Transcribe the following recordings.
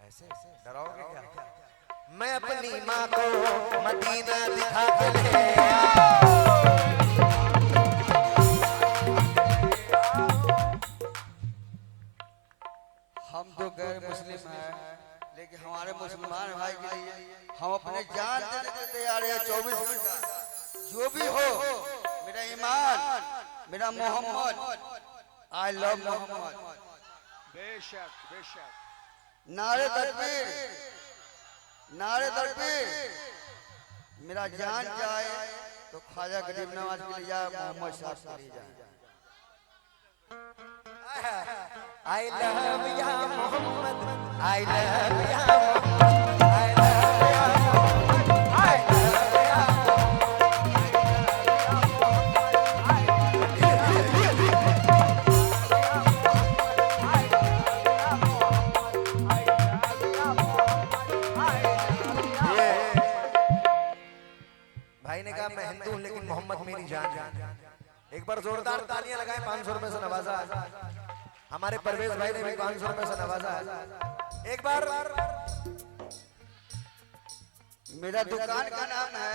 ऐसे डराओगे क्या? मैं अपनी माँ को मदीना दिखा के ले हम तो गैर मुस्लिम हैं, लेकिन हमारे मुसलमान भाई के लिए हम अपने जान देने के तैयार हैं। 24 घंटा जो भी हो, मेरा ईमान, मेरा मोहम्मद, आई लव मोहम्मद। बेशक बेशक। नारे तकबीर, नारे तकबीर। मेरा जान जाए तो ख्वाजा गरीब नवाज के लिए जाए, मोहम्मद साहब के लिए जाए। I love ya Muhammad, I love ya Muhammad, I love ya Muhammad, I love ya भाई ने कहा मैं हिंदू हूं लेकिन मोहम्मद मेरी जान। एक बार जोरदार तालियां लगाएं। 500 रुपए से नवाजा हमारे परवेज भाई ने भी 500 रुपए से नवाजा। एक बार मेरा दुकान का नाम है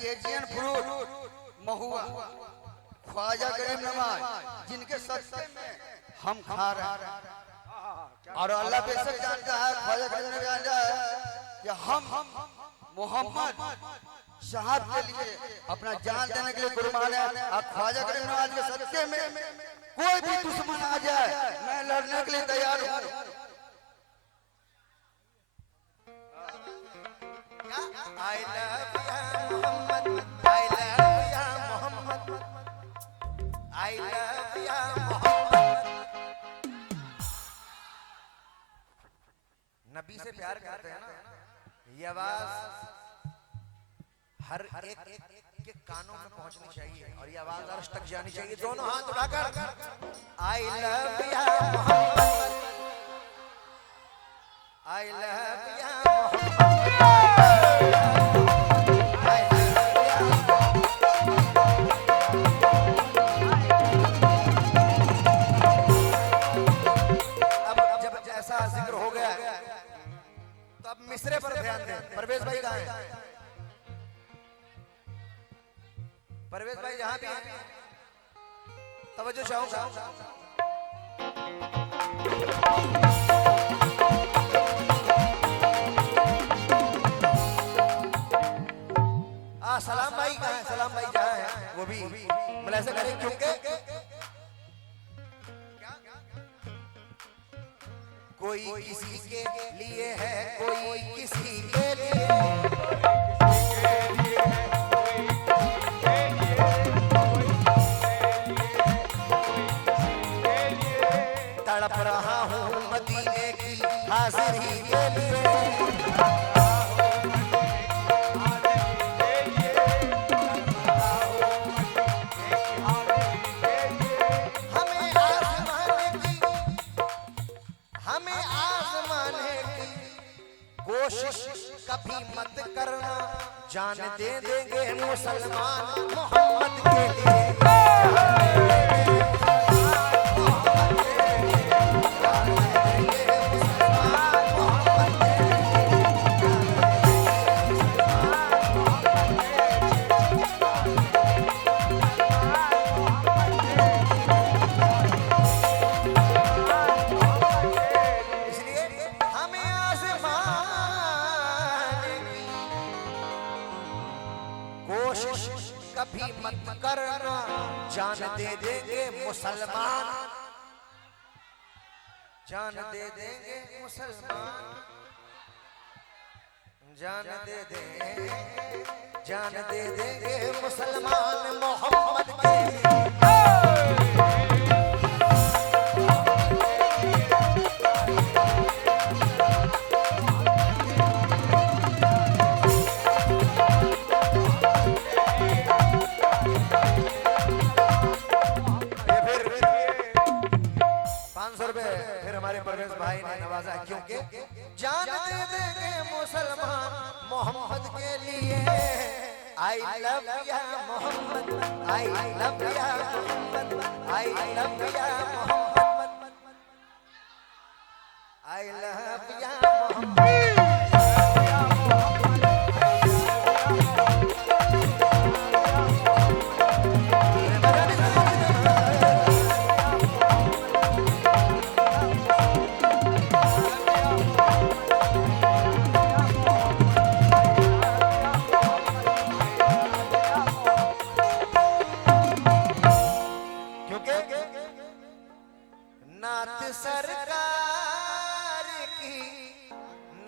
केजियन फ्रूट महुआ, ख्वाजा गरीब नवाज जिनके सदक़े में हम खा रहे हैं। और अल्लाह बेशक जानता है, ख्वाजा गरीब नवाज जानता है कि हम मोहम्मद साहब के लिए अपना जान देने के लिए कुर्बान है। और ख्वाजा गरीब नवाज के सदक़े में कोई भी दुश्मन आ जाए, मैं लड़ने के लिए तैयार हूँ। I love ya Muhammad, I love ya Muhammad, I love ya Muhammad। नबी से प्यार करते हैं ना, ये आवाज हर एक के कानों में पहुंचनी चाहिए और ये आवाज अर्श तक जानी चाहिए। दोनों हाथ उठाकर I love ya Muhammad, I love ya Muhammad। जिक्र हो गया तो अब मिसरे पर ध्यान दें। परवेज भाई कहाँ हैं? परवेज भाई यहाँ भी हैं, तवज्जो चाहूंगा। सलाम भाई कहाँ है? सलाम भाई जहाँ है वो भी मुलाहिजा करें, क्योंकि कोई किसी के लिए है, कोई किसी के लिए, तड़प रहा हूँ मदीने की हाजिरी के लिए। कोशिश कभी मत करना, जान दे देंगे मुसलमान मोहम्मद के लिए। कभी मत करना, जान दे देंगे मुसलमान, जान दे देंगे मुसलमान, जान दे देंगे, जान दे देंगे मुसलमान मोहम्मद के लिए। परवेज भाई ने नवाजा क्योंकि जान दे देंगे मुसलमान मोहम्मद के लिए। आई लव या मोहम्मद, आई लव या मोहम्मद, आई लव या मोहम्मद। आई लव या मोहम्मद।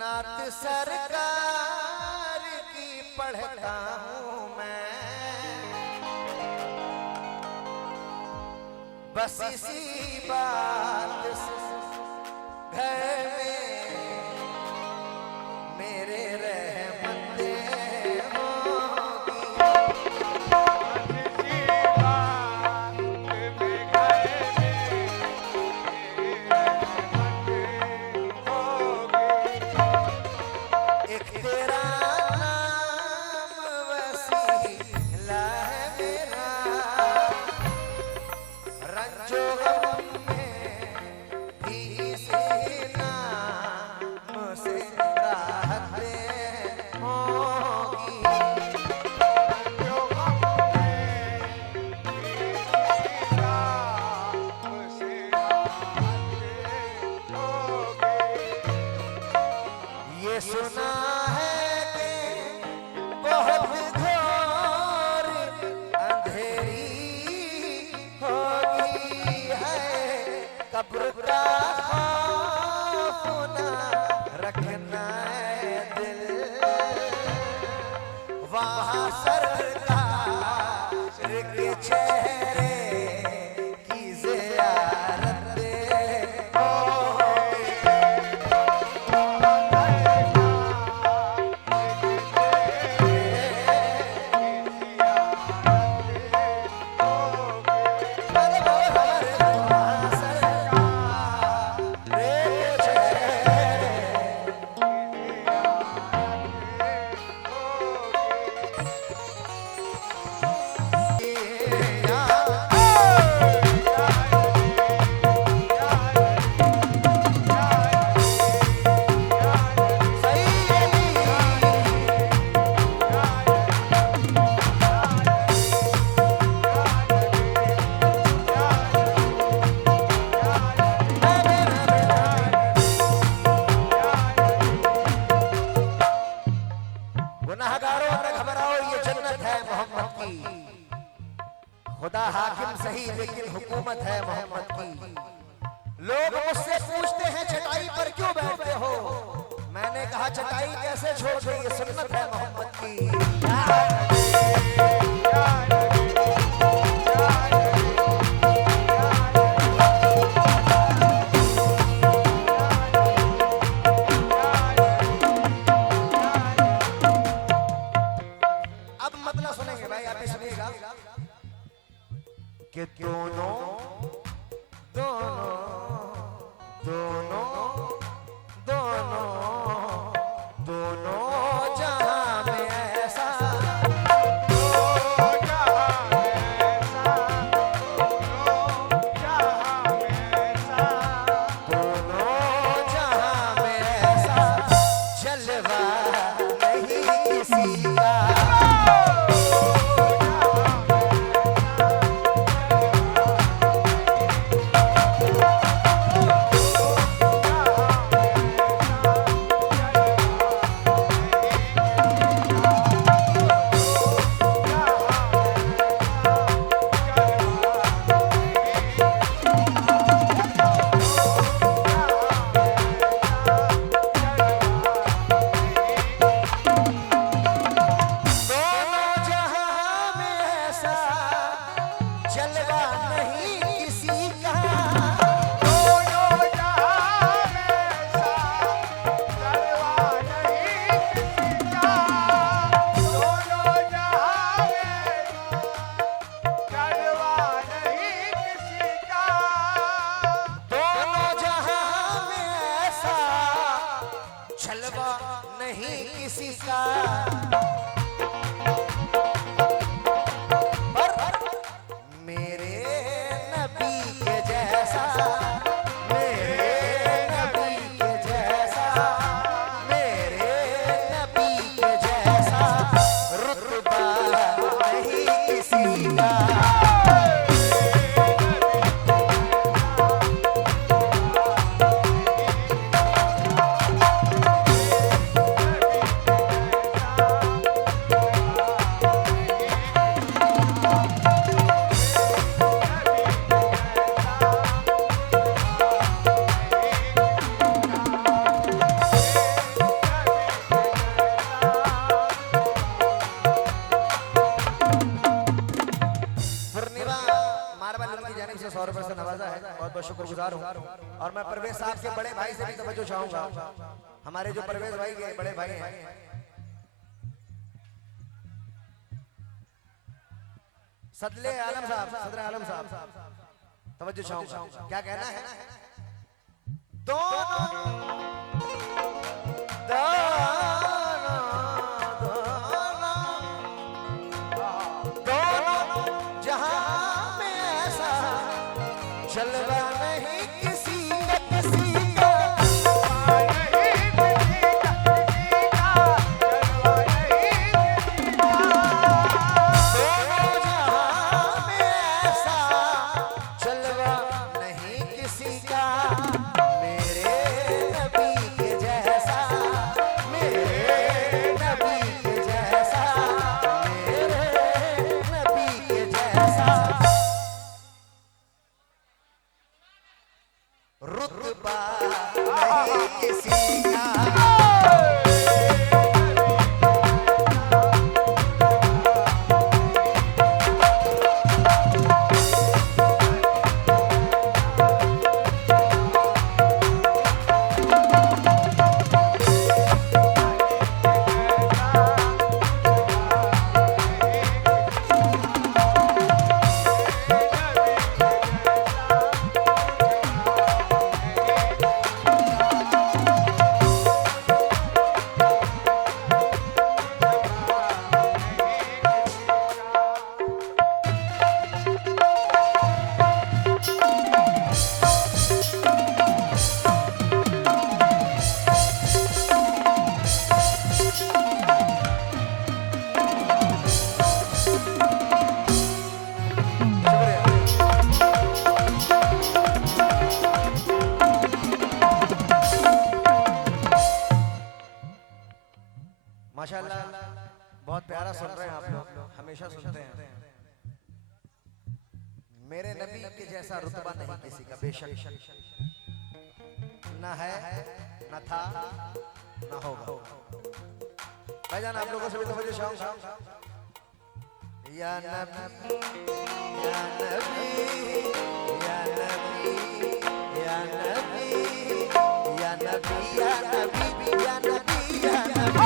नात सरकार की पढ़ता हूँ मैं, बस इसी बात से घर में मेरे रहमतें सुना है कि बहुत घोर अंधेरी होगी है, कब्र का खौफ न रखना है दिल, वहाँ सरकार के चेहरे की ज़ियारत खुदा हाकिम सही लेकिन हुकूमत है मोहम्मद की। लोग मुझसे पूछते हैं चटाई पर क्यों बैठते हो, मैंने कहा चटाई कैसे छोड़ दे, ये सुन्नत है मोहम्मद की। अब मतलब सुनेंगे भाई, आप भी सुनिएगा कि दोनों दोनों दोनों दोनों दोनों जहां में ऐसा, दोनों जहां में ऐसा, दोनों जहां में ऐसा जलवा नहीं किसी का। छलवा नहीं किसी का, पर मेरे नबी के जैसा, मेरे नबी के शुक्रगुजार हूँ। और मैं परवेज साहब के बड़े भाई से भी तवज्जो चाहूंगा। हमारे जो परवेज भाई के बड़े भाई हैं, सदले आलम साहब, सदर आलम साहब, तवज्जो चाहूंगा। क्या कहना है? दोनों जहां में ऐसा जलवा नहीं किसी का, किसी का जलवा नहीं किसी का। मेरे नबी के जैसा, मेरे नबी के जैसा, मेरे नबी के जैसा रुतबा नहीं किसी का। माशाल्लाह बहुत प्यारा सुन रहे हैं आप लोग, हमेशा सुनते हैं। मेरे नबी के जैसा रुतबा नहीं किसी का, बेशक न है, न था, न होगा। भाईजान आप लोगों से भी तवज्जो चाहूंगा। या नबी, या नबी, या नबी, या नबी, या नबी, या नबी, या नबी, या नबी।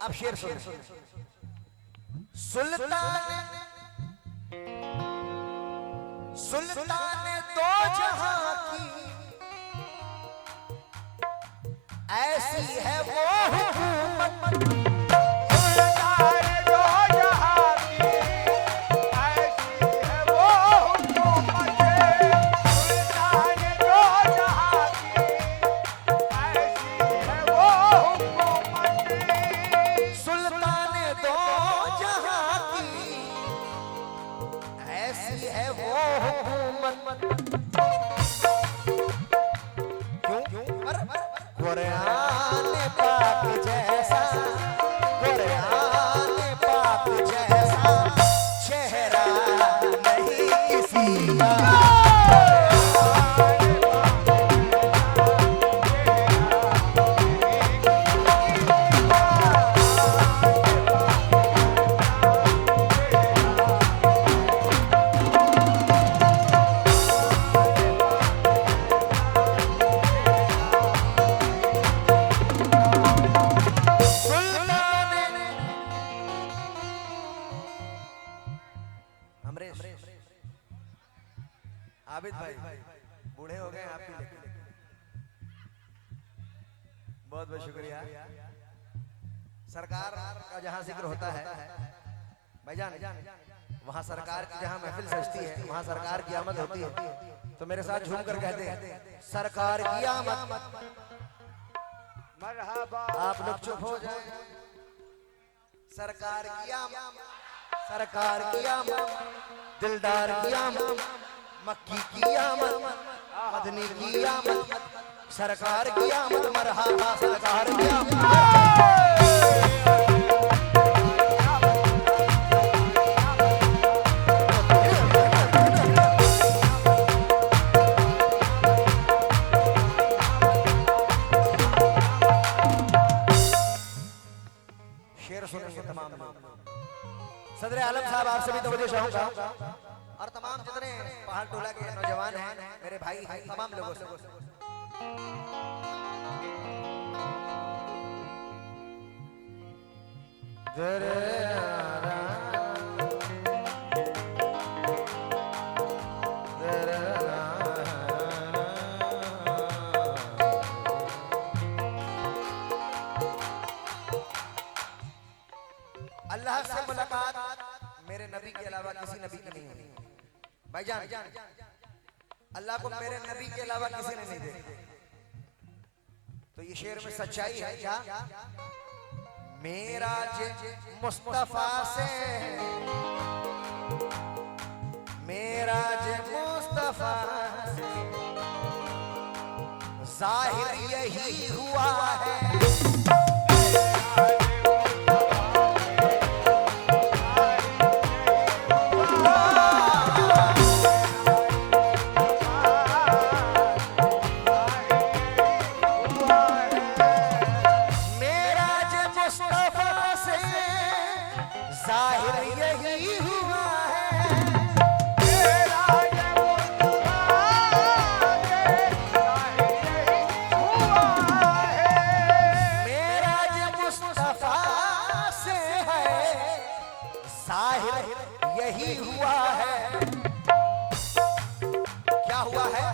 अब शेर सुन। सुल्तान दो जहां की ऐसी है वो हुकूमत। सुल्तान दो जहां की ऐसी है वो हुकूमत। सुल्तान दो जहां की ऐसी है वो हुकूमत। सुल्तान दो जहां की ऐसी है वो हुकूमत। क्यों? कुरान पाक जैसा, कुरान पाक जैसा चेहरा नहीं किसी का। आबिद भाई बूढ़े हो गए आप भी, लेकिन बहुत बहुत शुक्रिया। सरकार का जहाँ जिक्र होता है भाईजान, वहाँ सरकार की जहाँ महफिल सजती है, वहाँ सरकार की आमद होती है। तो मेरे साथ झूम कर कहते हैं सरकार की आमद। मरहबा। आप लोग चुप हो जाए। सरकार की आमद, सरकार की आमद, दिलदार की आमद, मक्की की आमद, मदनी की आमद, सरकार की आमद। मरहबा सरकार की आमद। साहब आपसे भी तवज्जो चाहूंगा और तमाम जितने पहाड़ टोला के नौजवान हैं मेरे भाई हैं तमाम लोगों से अल्लाह से मुलाकात मेरे नबी के अलावा किसी नबी की नहीं हुई भाईजान अल्लाह को मेरे नबी के अलावा किसी ने नहीं देखा तो ये शेर में सच्चाई है क्या मेरा मुस्तफा से मेरा मुस्तफा से जाहिर यही हुआ है यही हुआ है क्या हुआ है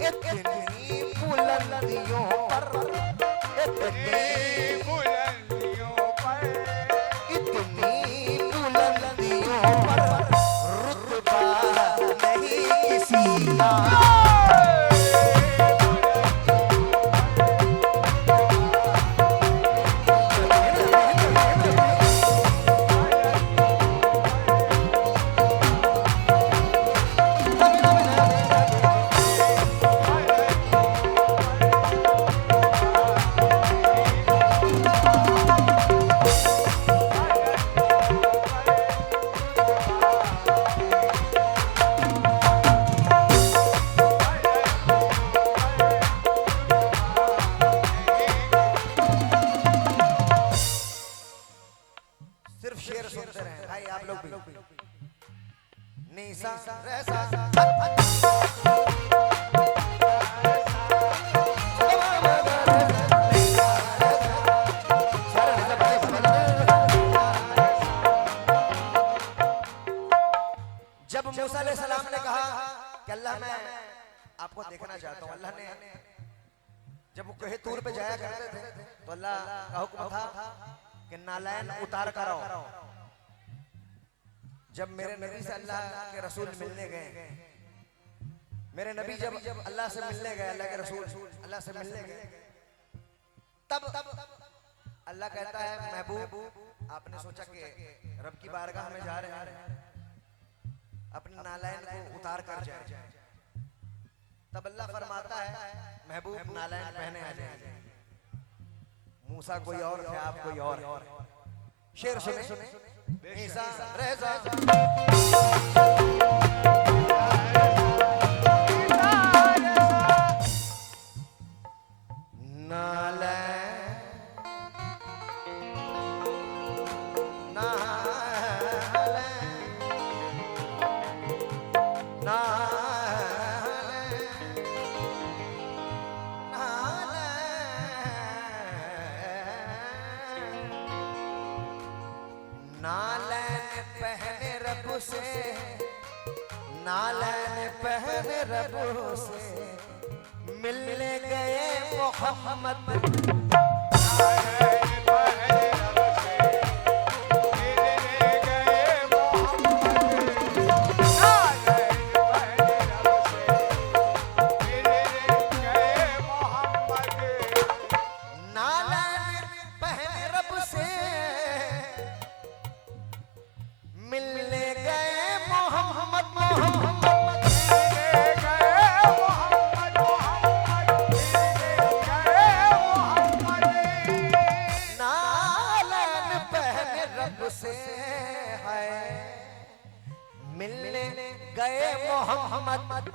इतनी बुलंदियों पर इतनी बुलंदियों पर रुतबा नहीं किसी का शेर सुनते रहे भाई आप लोग भी निसा रैसा जब मूसा अलैहिस्सलाम ने कहा कि अल्लाह मैं आपको देखना चाहता हूँ अल्लाह ने जब वो कहे तूर पे जाया करते थे तो अल्लाह का हुक्म था कि नालायन उतार कर आओ जब मेरे नबी से अल्लाह के रसूल मिलने गए मेरे नबी जब अल्लाह से मिलने गए अल्लाह के रसूल अल्लाह से मिलने गए तब अल्लाह कहता है महबूब आपने सोचा कि रब की बारगाह में जा रहे हैं अपने नालायन को उतार कर जाए तब अल्लाह फरमाता है महबूब नालायन पहने आ जाए मूसा कोई और थे आप कोई और शेर सुने ईसा रज़ा नालैन पहने रब से मिलने गए मोहम्मद मिलने गए मोहम्मद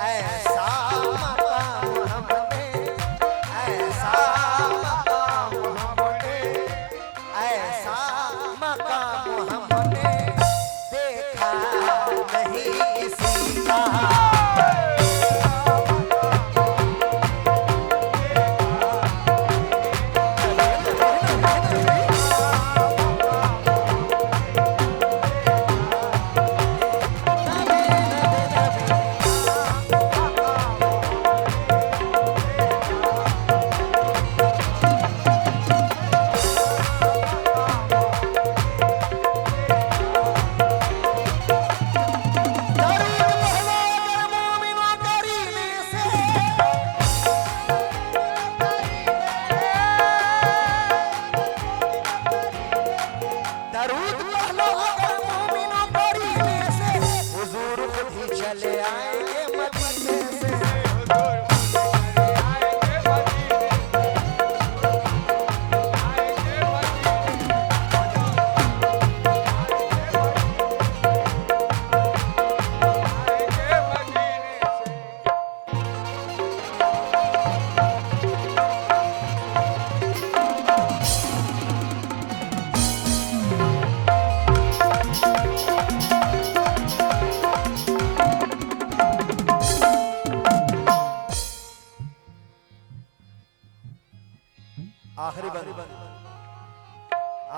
ऐसा मकाम हमने ऐसा मकाम हमने ऐसा मकाम हमने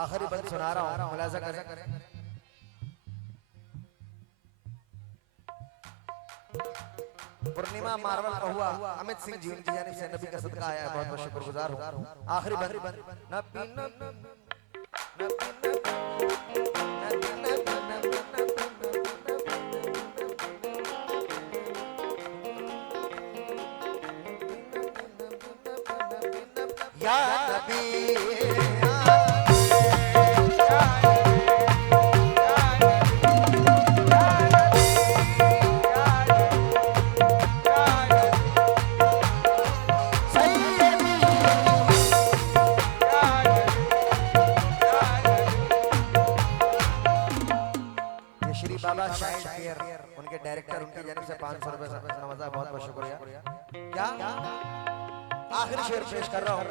आखिरी बंद सुना रहा हूँ, मुलाजा करें। पूर्णिमा मार्वल का हुआ अमित सिंह जी उनकी जानिब से नबी का सदका आया है, बहुत बहुत शुक्रगुजार हूँ। आखिरी बंद या नबी बाबा चाइल्ड केयर उनके डायरेक्टर उनकी जानिब से 500 रुपए से नवाजा, बहुत बहुत शुक्रिया। क्या आखिरी शेर पेश कर रहा हूँ।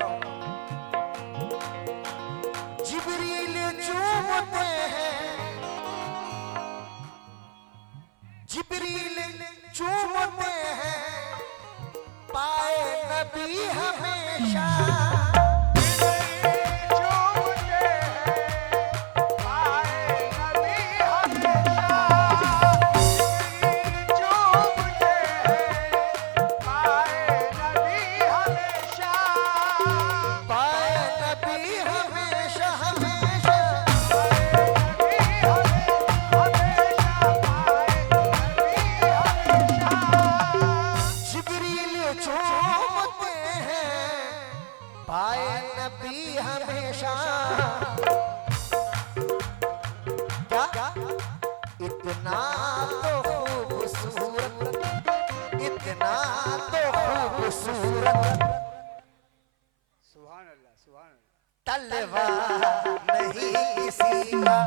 जिब्रील चूमते हैं, जिब्रील चूमते हैं पाए नबी हमेशा। इतना तो खूबसूरत, इतना तो खूबसूरत सुभान अल्लाह, सुभान अल्लाह। तलवार नहीं किसी का